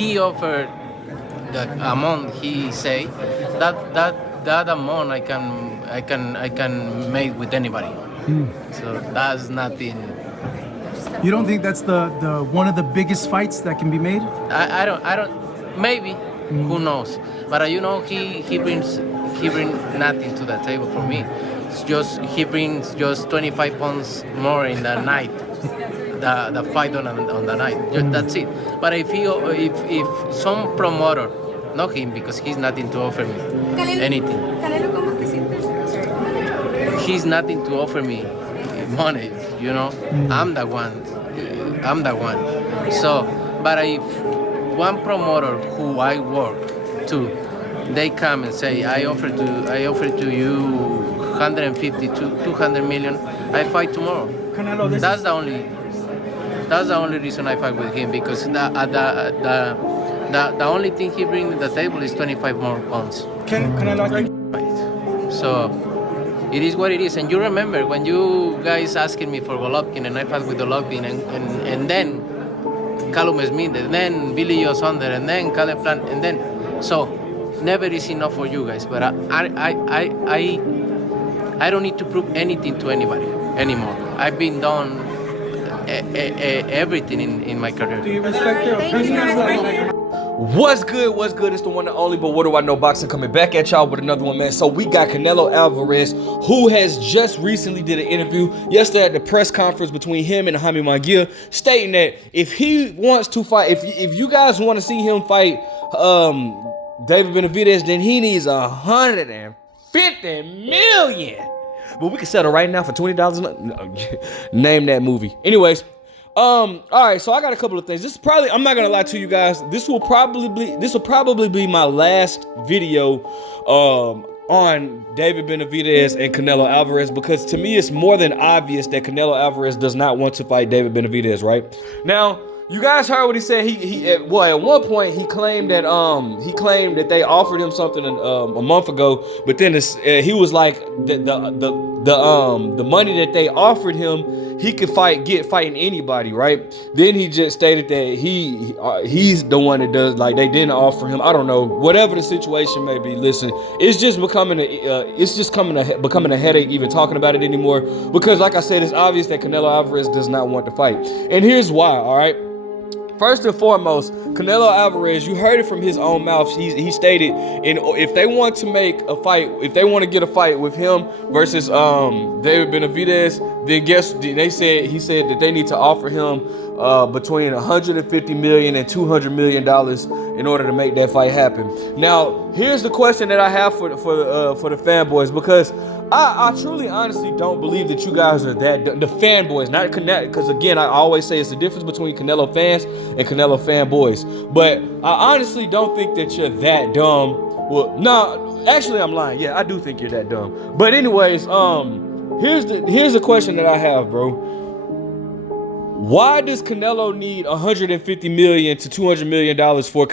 he offered the amount he say, that amount I can make with anybody. So that's nothing. You don't think that's the one of the biggest fights that can be made? I don't maybe, who knows, but he brings nothing to the table for me. It's just he brings just 25 pounds more in the night, the fight on the night. That's it. But if some promoter, not him, because he's nothing to offer me anything. Canelo, ¿cómo te sientes? He's nothing to offer me money. I'm the one. So, but if one promoter who I work to, they come and say, I offer to you 150 to 200 million, I fight tomorrow. Canelo, That's the only reason I fight with him, because the only thing he brings to the table is 25 more pounds. So it is what it is. And you remember when you guys asking me for Golovkin, and I fought with Golovkin, and then Callum Smith, and then Billy Joe Saunders, and then Caleb Plant, and then so never is enough for you guys. But I don't need to prove anything to anybody anymore. I've been done everything in my career. Do you respect your opinion? What's good? What's good? It's the one and only, but what do I know, boxing, coming back at y'all with another one, man. So we got Canelo Alvarez, who has just recently did an interview yesterday at the press conference between him and Jaime Munguia, stating that if he wants to fight, if you guys want to see him fight David Benavidez, then he needs 150 million. But we can settle right now for $20. Name that movie. Anyways. All right, so I got a couple of things. This is probably, I'm not gonna lie to you guys, this will probably be my last video on David Benavidez and Canelo Alvarez, because to me it's more than obvious that Canelo Alvarez does not want to fight David Benavidez, right? Now, you guys heard what he said. At one point he claimed that they offered him something a month ago, but then he was like the money that they offered him, he could get fighting anybody, right? Then he just stated that he's the one that does, like, they didn't offer him. I don't know, whatever the situation may be. Listen, it's just becoming a headache even talking about it anymore, because like I said, it's obvious that Canelo Alvarez does not want to fight, and here's why. All right. First and foremost, Canelo Alvarez, you heard it from his own mouth. He stated, if they want to make a fight, if they want to get a fight with him versus David Benavidez, then he said that they need to offer him between $150 million and $200 million in order to make that fight happen. Now, here's the question that I have for the fanboys, because I truly, honestly don't believe that you guys are the fanboys, not Canelo, because again, I always say it's the difference between Canelo fans and Canelo fanboys. But I honestly don't think that you're that dumb. Well, no, actually I'm lying. Yeah, I do think you're that dumb. But anyways, here's the question that I have, bro. Why does Canelo need $150 million to $200 million for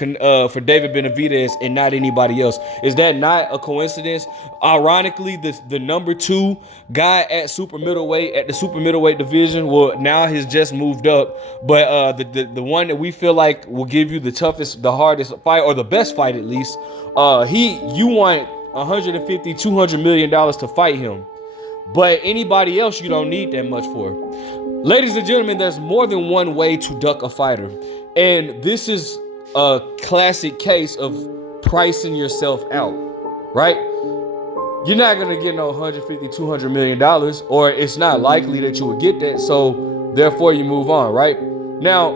David Benavidez and not anybody else? Is that not a coincidence? Ironically, the number 2 guy at the super middleweight division, well, now he's just moved up, but the one that we feel like will give you the toughest, the hardest fight, or the best fight at least, you want $150, $200 million to fight him, but anybody else you don't need that much for. Ladies and gentlemen, there's more than one way to duck a fighter. And this is a classic case of pricing yourself out, right? You're not going to get no $150, $200 million, or it's not likely that you would get that. So therefore you move on, right? Now,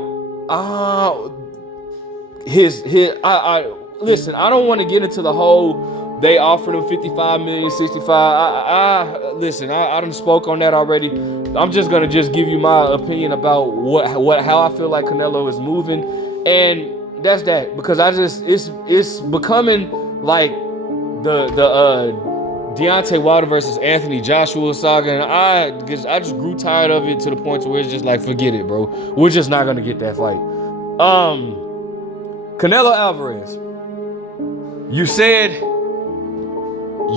listen, I don't want to get into the whole, they offered him 55 million, 65. Listen, I done spoke on that already. I'm just gonna give you my opinion about how I feel like Canelo is moving, and that's that. Because it's becoming like the Deontay Wilder versus Anthony Joshua saga, and I just grew tired of it to the point where it's just like, forget it, bro. We're just not gonna get that fight. Canelo Alvarez, you said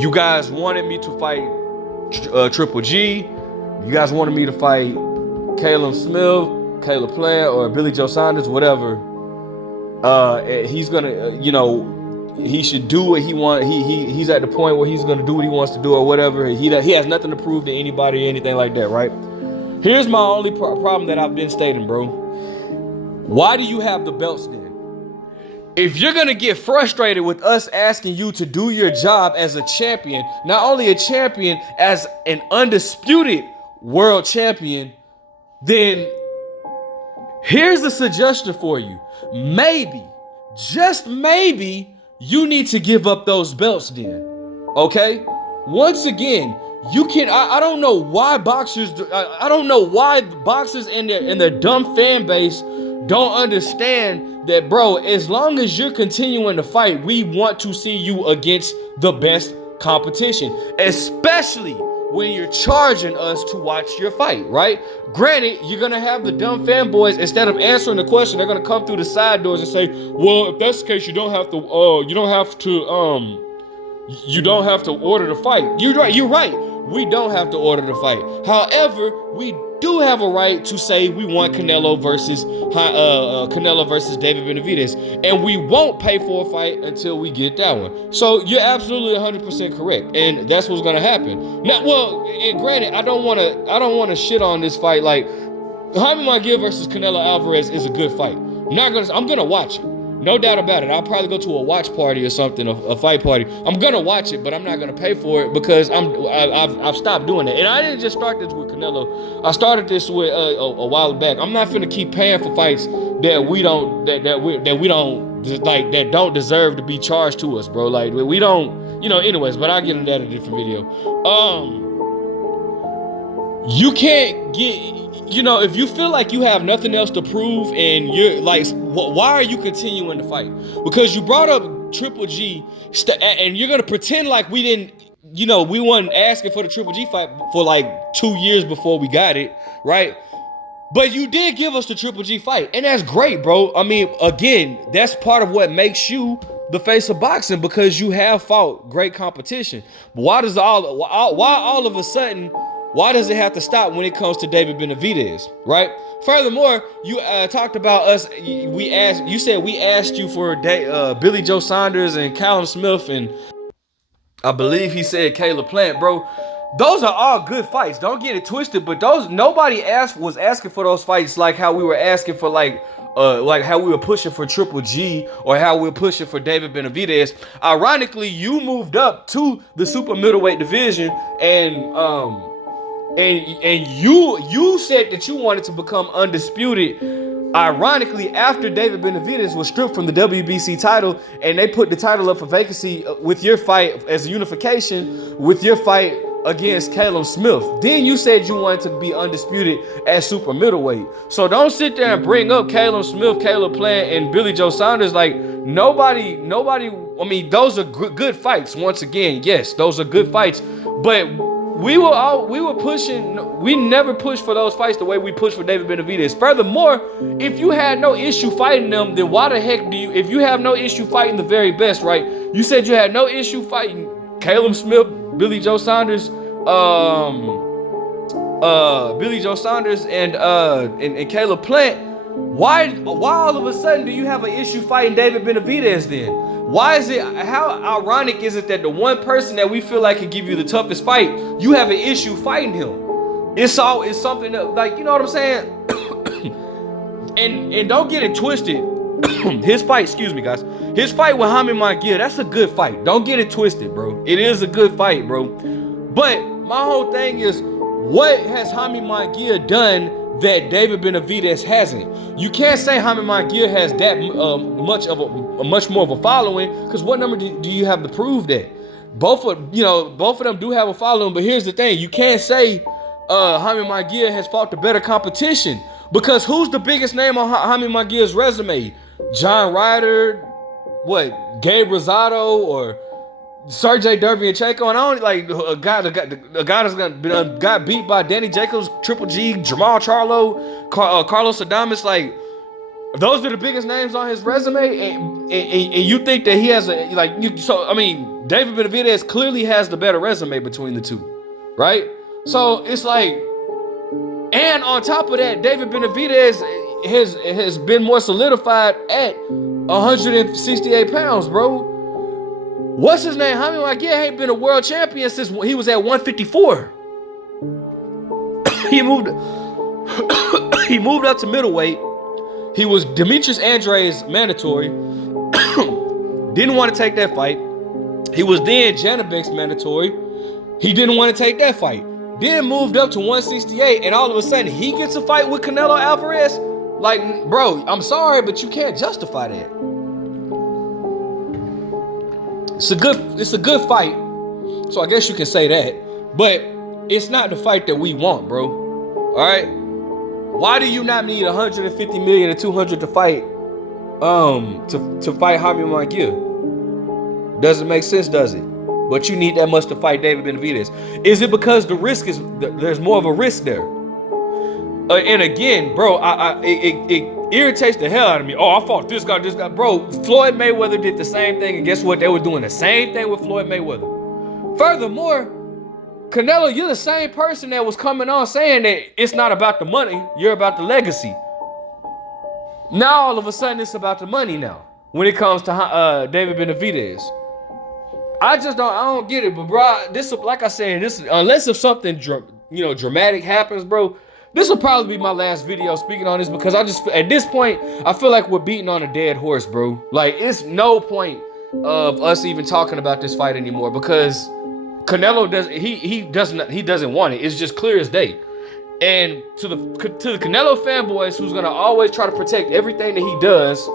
you guys wanted me to fight Triple G. You guys wanted me to fight Caleb Smith, Caleb Plant, or Billy Joe Saunders, whatever. He's gonna, he should do what he wants. He's at the point where he's gonna do what he wants to do or whatever. He has nothing to prove to anybody or anything like that, right? Here's my only problem that I've been stating, bro. Why do you have the belts then? If you're gonna get frustrated with us asking you to do your job as a champion, not only a champion, as an undisputed world champion, then here's a suggestion for you. Maybe, just maybe, you need to give up those belts then. Okay? Once again, you can. I don't know why boxers. I don't know why boxers and their dumb fan base don't understand that, bro. As long as you're continuing to fight, we want to see you against the best competition, especially when you're charging us to watch your fight, right? Granted, you're gonna have the dumb fanboys, instead of answering the question, they're gonna come through the side doors and say, well, if that's the case, you don't have to order the fight. You're right. We don't have to order the fight. However, we do have a right to say we want Canelo versus David Benavidez, and we won't pay for a fight until we get that one. So you're absolutely 100% correct, and that's what's gonna happen. Now, well, and granted, I don't wanna shit on this fight. Like, Jaime Munguia versus Canelo Alvarez is a good fight. I'm gonna watch it. No doubt about it. I'll probably go to a watch party or something, a fight party. I'm gonna watch it, but I'm not gonna pay for it because I've stopped doing that. And I didn't just start this with Canelo. I started this with a while back. I'm not finna keep paying for fights that don't deserve to be charged to us, bro. Like, we don't, anyways. But I'll get into that in a different video. You can't get. If you feel like you have nothing else to prove and you're like, why are you continuing to fight? Because you brought up Triple G and you're going to pretend like we didn't, we weren't asking for the Triple G fight for like 2 years before we got it, right? But you did give us the Triple G fight, and that's great, bro. I mean, again, that's part of what makes you the face of boxing, because you have fought great competition. But why does all of a sudden, why does it have to stop when it comes to David Benavidez, right? Furthermore, you talked about us. You said we asked you for Billy Joe Saunders and Callum Smith, and I believe he said Caleb Plant, bro. Those are all good fights. Don't get it twisted. But nobody was asking for those fights like how we were asking for like how we were pushing for Triple G or how we were pushing for David Benavidez. Ironically, you moved up to the super middleweight division, and you said that you wanted to become undisputed, ironically, after David Benavidez was stripped from the WBC title, and they put the title up for vacancy with your fight as a unification with your fight against Caleb Smith. Then you said you wanted to be undisputed at super middleweight. So don't sit there and bring up Caleb Smith, Caleb Plant, and Billy Joe Saunders. Like, nobody, I mean, those are good fights. Once again, yes, those are good fights, but we never pushed for those fights the way we pushed for David Benavidez. Furthermore, if you had no issue fighting them, then why the heck if you have no issue fighting the very best, right? You said you had no issue fighting Caleb Smith, Billy Joe Saunders, and Caleb Plant. Why all of a sudden do you have an issue fighting David Benavidez then? Why is it, how ironic is it that the one person that we feel like can give you the toughest fight, you have an issue fighting him? It's something that, like, you know what I'm saying? and don't get it twisted. His fight with Jaime Munguia, that's a good fight. Don't get it twisted, bro. It is a good fight, bro. But my whole thing is, what has Jaime Munguia done that David Benavidez hasn't? You can't say Jaime Munguia has that much more of a following, because what number do you have to prove that? Both of them do have a following, but here's the thing: you can't say Jaime Munguia has fought the better competition, because who's the biggest name on Jaime Munguia's resume? John Ryder, Gabe Rosado, or Sergey Derevyanchenko? And I don't like a guy that's got beat by Danny Jacobs, Triple G, Jamal Charlo, Carlos Adames. Like, those are the biggest names on his resume, and you think that he has David Benavidez clearly has the better resume between the two, right? So it's like, and on top of that, David Benavidez, has been more solidified at 168 pounds, bro. What's his name? Jaime Munguia ain't been a world champion since he was at 154. He moved up to middleweight. He was Demetrius Andrade's mandatory. Didn't want to take that fight. He was then Janabek's mandatory. He didn't want to take that fight. Then moved up to 168, and all of a sudden he gets a fight with Canelo Alvarez. Like, bro, I'm sorry, but you can't justify that. It's a good fight, so I guess you can say that. But it's not the fight that we want, bro. All right. Why do you not need 150 million or 200 to fight? To fight Jaime Munguia? Doesn't make sense, does it? But you need that much to fight David Benavidez. Is it because there's more of a risk there? And again, bro, it irritates the hell out of me. Oh, I fought this guy. Bro, Floyd Mayweather did the same thing, and guess what? They were doing the same thing with Floyd Mayweather. Furthermore, Canelo, you're the same person that was coming on saying that it's not about the money, you're about the legacy. Now all of a sudden it's about the money now when it comes to David Benavidez. I don't get it, but bro, this, like I said, this, unless if something dramatic happens, bro, this will probably be my last video speaking on this, because at this point I feel like we're beating on a dead horse, bro. Like, it's no point of us even talking about this fight anymore, because Canelo doesn't want it. It's just clear as day. And to the Canelo fanboys who's gonna always try to protect everything that he does,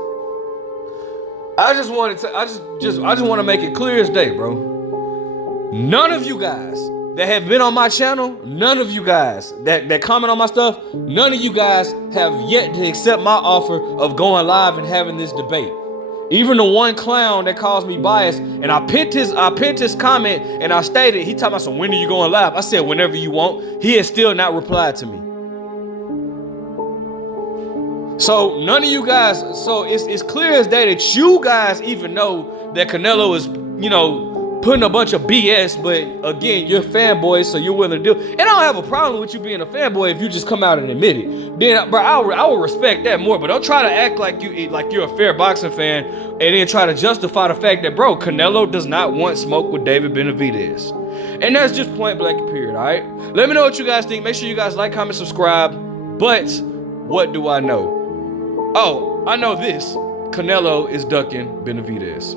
I just want to make it clear as day, bro. None of you guys that have been on my channel, none of you guys that comment on my stuff, none of you guys have yet to accept my offer of going live and having this debate. Even the one clown that calls me biased, and I pinned his comment, and I stated, he talking about, so when are you going live? I said, whenever you want. He has still not replied to me. So none of you guys, so it's clear as day that you guys even know that Canelo is, putting a bunch of BS, but again, you're fanboys, so you're willing to do it. And I don't have a problem with you being a fanboy if you just come out and admit it. Then, bro, I will respect that more, but don't try to act like you're a fair boxing fan and then try to justify the fact that, bro, Canelo does not want smoke with David Benavidez. And that's just point blank period, all right? Let me know what you guys think. Make sure you guys like, comment, subscribe. But what do I know? Oh, I know this. Canelo is ducking Benavidez.